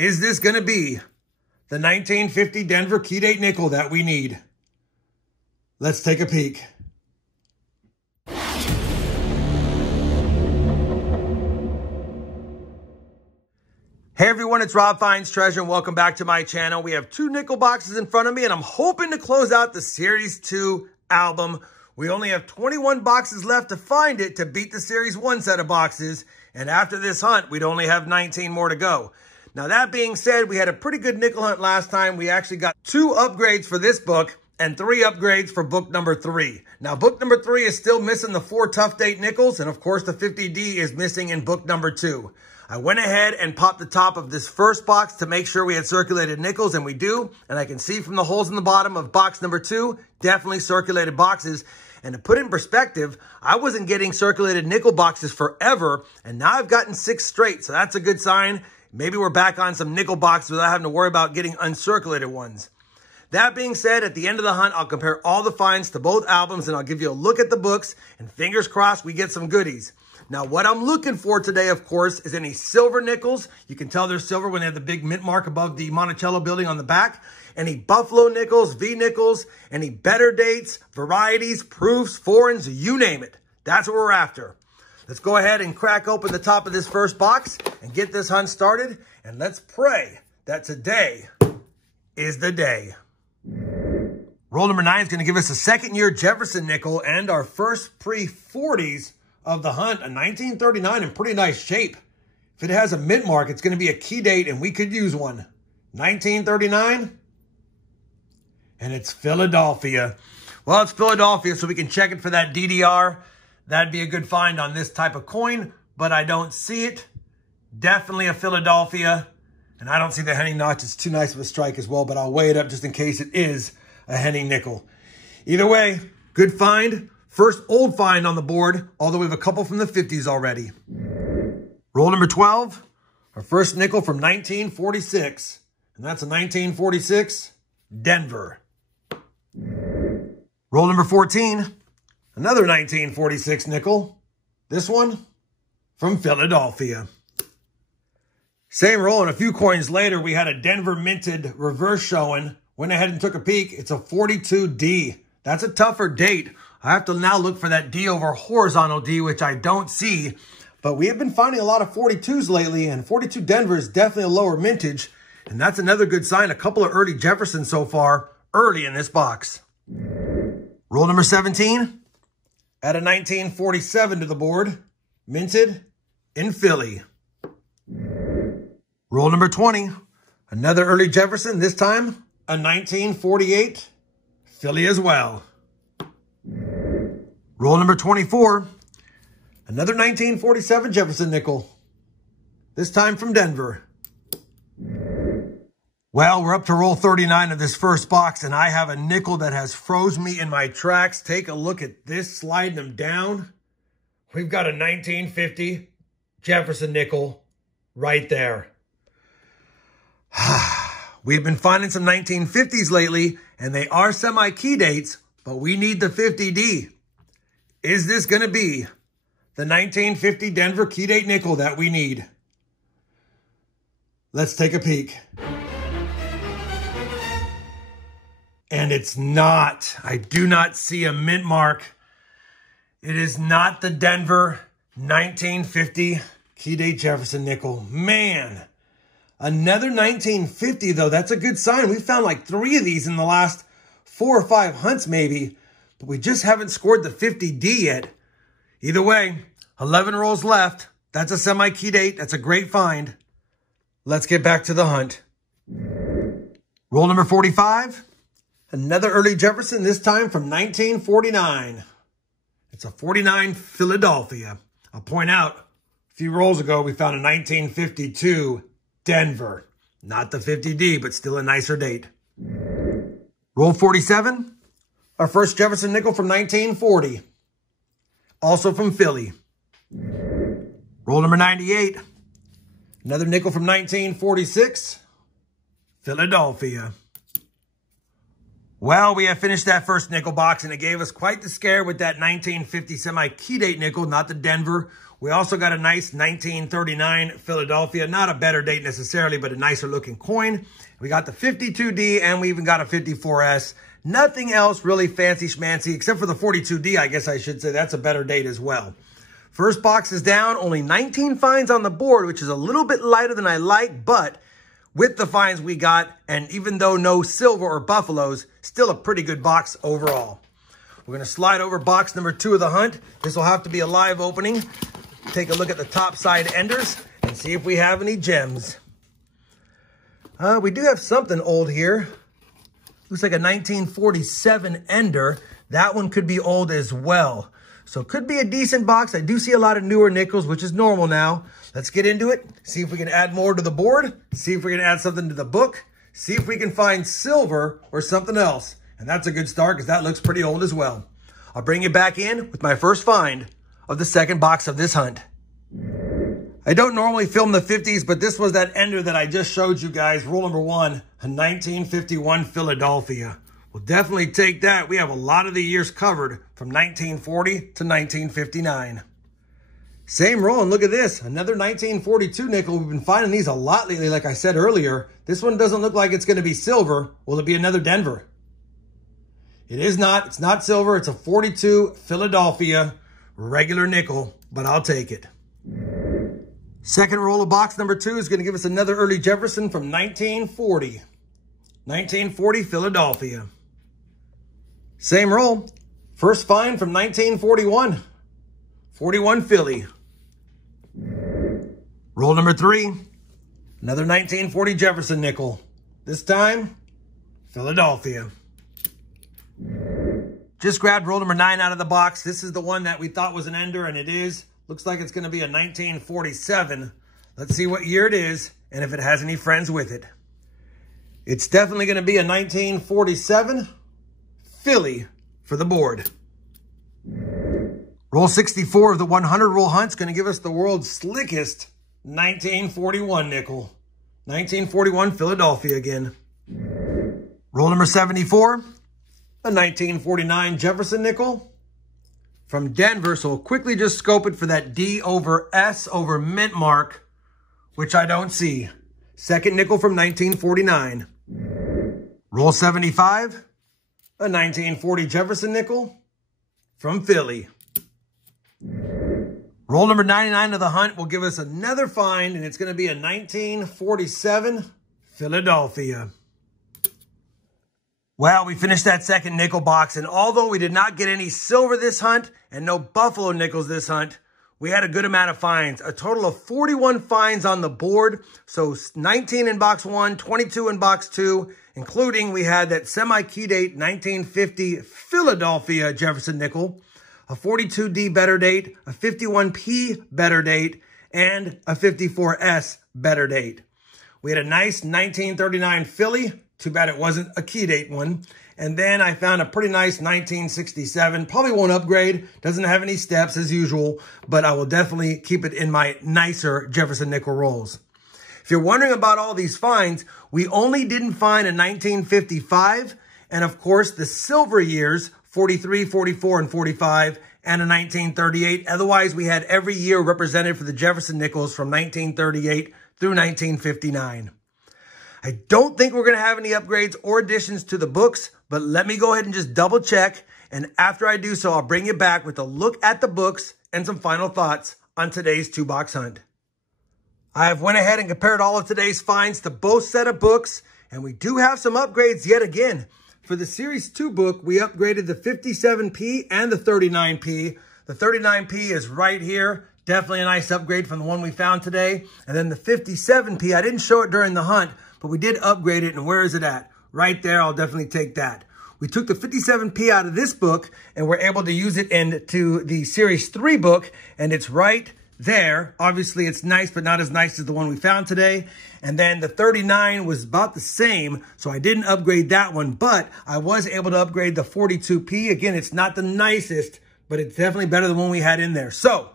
Is this going to be the 1950 Denver key date nickel that we need? Let's take a peek. Hey everyone, it's RobFindsTreasure and welcome back to my channel. We have two nickel boxes in front of me and I'm hoping to close out the Series 2 album. We only have 21 boxes left to find it to beat the Series 1 set of boxes. And after this hunt, we'd only have 19 more to go. Now that being said, we had a pretty good nickel hunt last time. We actually got 2 upgrades for this book and 3 upgrades for book number 3. Now book number 3 is still missing the 4 tough date nickels. And of course the 50D is missing in book number 2. I went ahead and popped the top of this first box to make sure we had circulated nickels, and we do. And I can see from the holes in the bottom of box number 2, definitely circulated boxes. And to put it in perspective, I wasn't getting circulated nickel boxes forever, and now I've gotten 6 straight, so that's a good sign. Maybe we're back on some nickel boxes without having to worry about getting uncirculated ones. That being said, at the end of the hunt, I'll compare all the finds to both albums, and I'll give you a look at the books, and fingers crossed we get some goodies. Now, what I'm looking for today, of course, is any silver nickels. You can tell they're silver when they have the big mint mark above the Monticello building on the back. Any Buffalo nickels, V nickels, any better dates, varieties, proofs, foreigns, you name it. That's what we're after. Let's go ahead and crack open the top of this first box and get this hunt started. And let's pray that today is the day. Roll number 9 is going to give us a second-year Jefferson nickel and our first pre-40s of the hunt, a 1939 in pretty nice shape. If it has a mint mark, it's going to be a key date and we could use one. 1939, and it's Philadelphia. Well, it's Philadelphia, so we can check it for that DDR. That'd be a good find on this type of coin, but I don't see it. Definitely a Philadelphia, and I don't see the Henning notch. It's too nice of a strike as well, but I'll weigh it up just in case it is a Henning nickel. Either way, good find. First old find on the board, although we have a couple from the 50s already. Roll number 12, our first nickel from 1946. And that's a 1946 Denver. Roll number 14, another 1946 nickel. This one from Philadelphia. Same roll, and a few coins later, we had a Denver minted reverse showing. Went ahead and took a peek. It's a 42D. That's a tougher date. I have to now look for that D over horizontal D, which I don't see. But we have been finding a lot of 42s lately, and 42 Denver is definitely a lower mintage. And that's another good sign. A couple of early Jefferson so far, early in this box. Roll number 17, add a 1947 to the board, minted in Philly. Roll number 20, another early Jefferson, this time a 1948 Philly as well. Roll number 24, another 1947 Jefferson nickel, this time from Denver. Well, we're up to roll 39 of this first box, and I have a nickel that has froze me in my tracks. Take a look at this, sliding them down. We've got a 1950 Jefferson nickel right there. We've been finding some 1950s lately, and they are semi-key dates, but we need the 50D. Is this going to be the 1950 Denver key date nickel that we need? Let's take a peek. And it's not. I do not see a mint mark. It is not the Denver 1950 key date Jefferson nickel. Man, another 1950 though. That's a good sign. We found like 3 of these in the last 4 or 5 hunts maybe. But we just haven't scored the 50D yet. Either way, 11 rolls left. That's a semi-key date. That's a great find. Let's get back to the hunt. Roll number 45. Another early Jefferson, this time from 1949. It's a 49 Philadelphia. I'll point out, a few rolls ago, we found a 1952 Denver. Not the 50D, but still a nicer date. Roll 47. Our first Jefferson nickel from 1940. Also from Philly. Roll number 98. Another nickel from 1946. Philadelphia. Well, we have finished that first nickel box, and it gave us quite the scare with that 1950 semi-key date nickel, not the Denver. We also got a nice 1939 Philadelphia. Not a better date necessarily, but a nicer looking coin. We got the 52D and we even got a 54S. Nothing else really fancy schmancy except for the 42D, I guess I should say. That's a better date as well. First box is down. Only 19 finds on the board, which is a little bit lighter than I like, but with the finds we got, and even though no silver or buffaloes, still a pretty good box overall. We're going to slide over box number 2 of the hunt. This will have to be a live opening. Take a look at the top side enders and see if we have any gems. We do have something old here. Looks like a 1947 ender. That one could be old as well. So it could be a decent box. I do see a lot of newer nickels, which is normal now. Let's get into it. See if we can add more to the board. See if we can add something to the book. See if we can find silver or something else. And that's a good start because that looks pretty old as well. I'll bring you back in with my first find of the second box of this hunt. I don't normally film the 50s, but this was that ender that I just showed you guys. Roll number 1, a 1951 Philadelphia. We'll definitely take that. We have a lot of the years covered from 1940 to 1959. Same roll, and look at this. Another 1942 nickel. We've been finding these a lot lately, like I said earlier. This one doesn't look like it's going to be silver. Will it be another Denver? It is not. It's not silver. It's a 42 Philadelphia regular nickel, but I'll take it. Second roll of box number 2 is going to give us another early Jefferson from 1940. 1940 Philadelphia. Same roll. First find from 1941. 41 Philly. Roll number 3. Another 1940 Jefferson nickel. This time, Philadelphia. Just grabbed roll number 9 out of the box. This is the one that we thought was an ender, and it is. Looks like it's going to be a 1947. Let's see what year it is and if it has any friends with it. It's definitely going to be a 1947 Philly for the board. Roll 64 of the 100 roll hunt's going to give us the world's slickest 1941 nickel. 1941 Philadelphia again. Roll number 74, a 1949 Jefferson nickel. From Denver, so we'll quickly just scope it for that D over S over mint mark, which I don't see. Second nickel from 1949. Roll 75, a 1940 Jefferson nickel from Philly. Roll number 99 of the hunt will give us another find, and it's going to be a 1947 Philadelphia. Well, we finished that second nickel box, and although we did not get any silver this hunt and no buffalo nickels this hunt, we had a good amount of finds. A total of 41 finds on the board. So 19 in box 1, 22 in box 2, including we had that semi-key date 1950 Philadelphia Jefferson nickel, a 42D better date, a 51P better date, and a 54S better date. We had a nice 1939 Philly. Too bad it wasn't a key date one. And then I found a pretty nice 1967. Probably won't upgrade. Doesn't have any steps as usual, but I will definitely keep it in my nicer Jefferson nickel rolls. If you're wondering about all these finds, we only didn't find a 1955. And of course, the silver years, 43, 44, and 45, and a 1938. Otherwise, we had every year represented for the Jefferson nickels from 1938 through 1959. I don't think we're going to have any upgrades or additions to the books, but let me go ahead and just double check. And after I do so, I'll bring you back with a look at the books and some final thoughts on today's 2-box hunt. I've went ahead and compared all of today's finds to both set of books, and we do have some upgrades yet again. For the Series 2 book, we upgraded the 57P and the 39P. The 39P is right here. Definitely a nice upgrade from the one we found today. And then the 57P, I didn't show it during the hunt, but we did upgrade it, and where is it at? Right there, I'll definitely take that. We took the 57P out of this book, and we're able to use it into the Series 3 book, and it's right there. Obviously, it's nice, but not as nice as the one we found today. And then the 39 was about the same, so I didn't upgrade that one, but I was able to upgrade the 42P. Again, it's not the nicest, but it's definitely better than the one we had in there. So,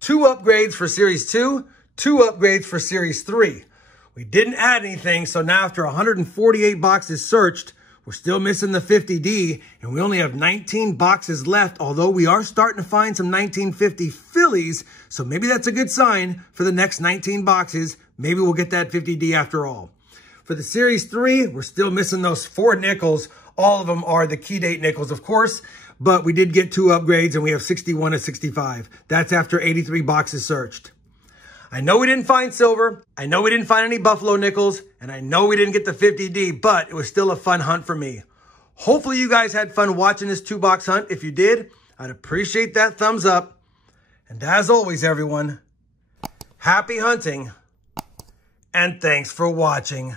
2 upgrades for Series 2, 2 upgrades for Series 3. We didn't add anything, so now after 148 boxes searched, We're still missing the 50D, and we only have 19 boxes left, although we are starting to find some 1950 Phillies, so maybe that's a good sign for the next 19 boxes. Maybe we'll get that 50D after all. For the Series 3, we're still missing those 4 nickels. All of them are the key date nickels, of course, but we did get 2 upgrades, and we have 61 to 65. That's after 83 boxes searched. I know we didn't find silver, I know we didn't find any Buffalo nickels, and I know we didn't get the 50D, but it was still a fun hunt for me. Hopefully you guys had fun watching this 2-box hunt. If you did, I'd appreciate that thumbs up. And as always, everyone, happy hunting, and thanks for watching.